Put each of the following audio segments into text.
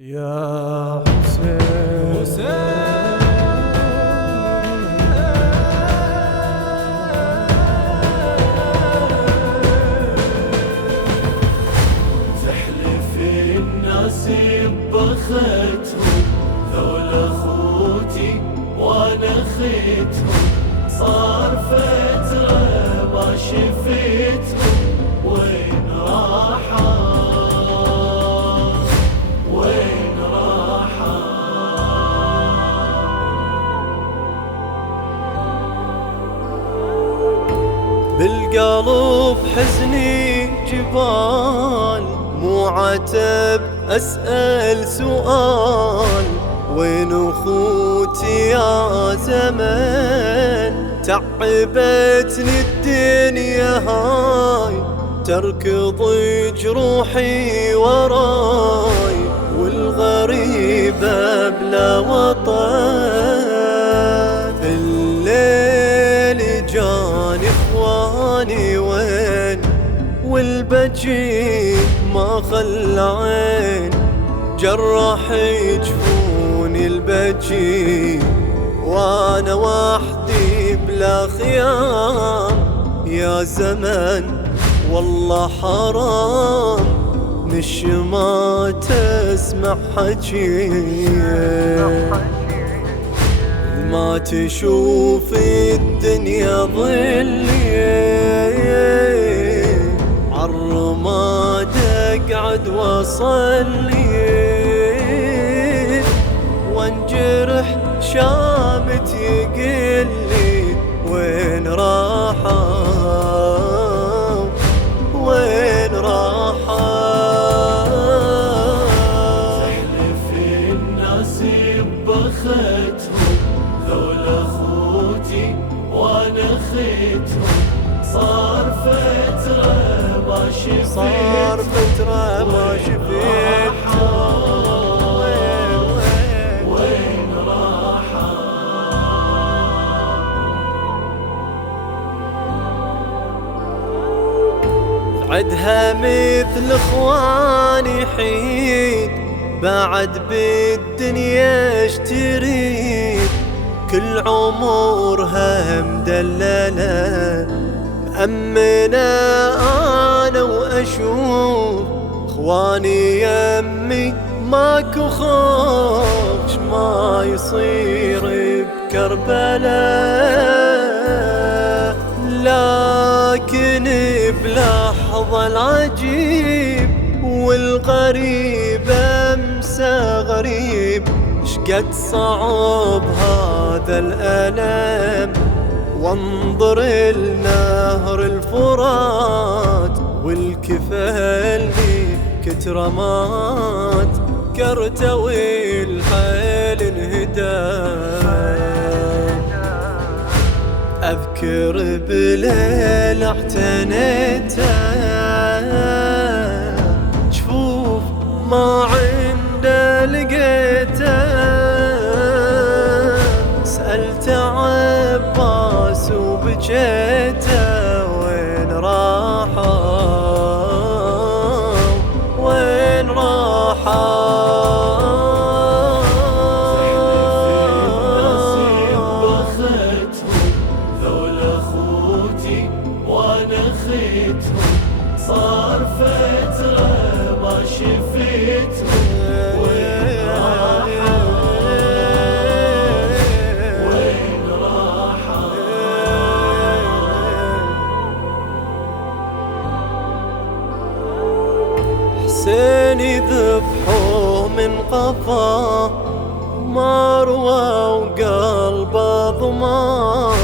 يا حسين تحلف الناس ببختهم، ذول اخوتي وانا خيتهم. صار فترة ما شفتهم، وين راحوا وين راحوا. بالقلب حزني جبال، مو عتب أسأل سؤال. وين أخوتي يا زمن؟ تعبتني الدنيا هاي، تركض جروحي وراي، والغريبة بلا وطن. الليل جاني اخواني وين، والبجي ما خلى عين. جرح جفوني البجي وانا وحدي بلا خيام. يا زمن والله حرام، مش ما تسمع حكي، ما تشوف الدنيا ظلي. عالرماد اقعد واصلي، وانجرح شامت يقلي وين راحوا وين راحوا. تحلف الناس ببختهم، ذول اخوتي وانا خيتهم. صار فترة ما شفتهم، وين راحوا. عدها مثل اخواني حيد، بعد بالدنيا ايش تريد؟ كل عمرها مدللة، مأمنة انا واشوف اخواني يمي ماكو خوف. ما يصير بكربلاء، لكن بلحظة العجيب والغريب امسى غريب. شقد صعب هذا الألم، وانظر النهر الفرات، والكفل كتر مات. كرتوي الحيل انهدام، أذكر بليل اعتنيته، جفوف ما عنده لقيته. سألت عباس وبجيته وين راحوا وين راحوا. صار فترة ما شفتهم، وين راحوا وين راحوا. حسين يذبحوه من قفاه، مروى وقلبه ضماه.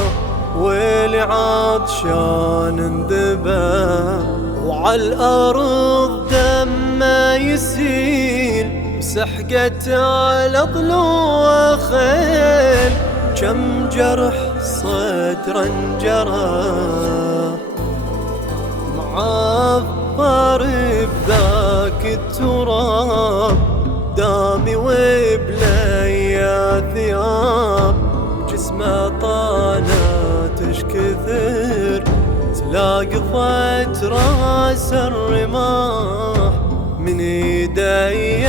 ويلي عطشان انذبح، وعالأرض دمه يسيل. مسحقت على ضلوع خيل، كم جرح صدرا جرح. معفر بذاك التراب، دامي وبليا ثياب. جسمه طالت اش كثر، تلاقفت راس الرماح. من ايدي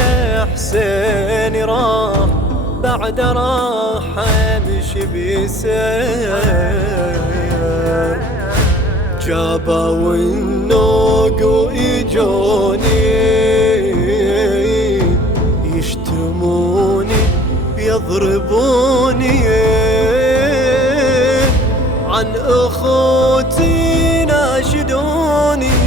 حسين راح بعد راح امشي بسير، جابوا النوق وإجوني يشتموني يضربوني، عن أخوتي ناشدوني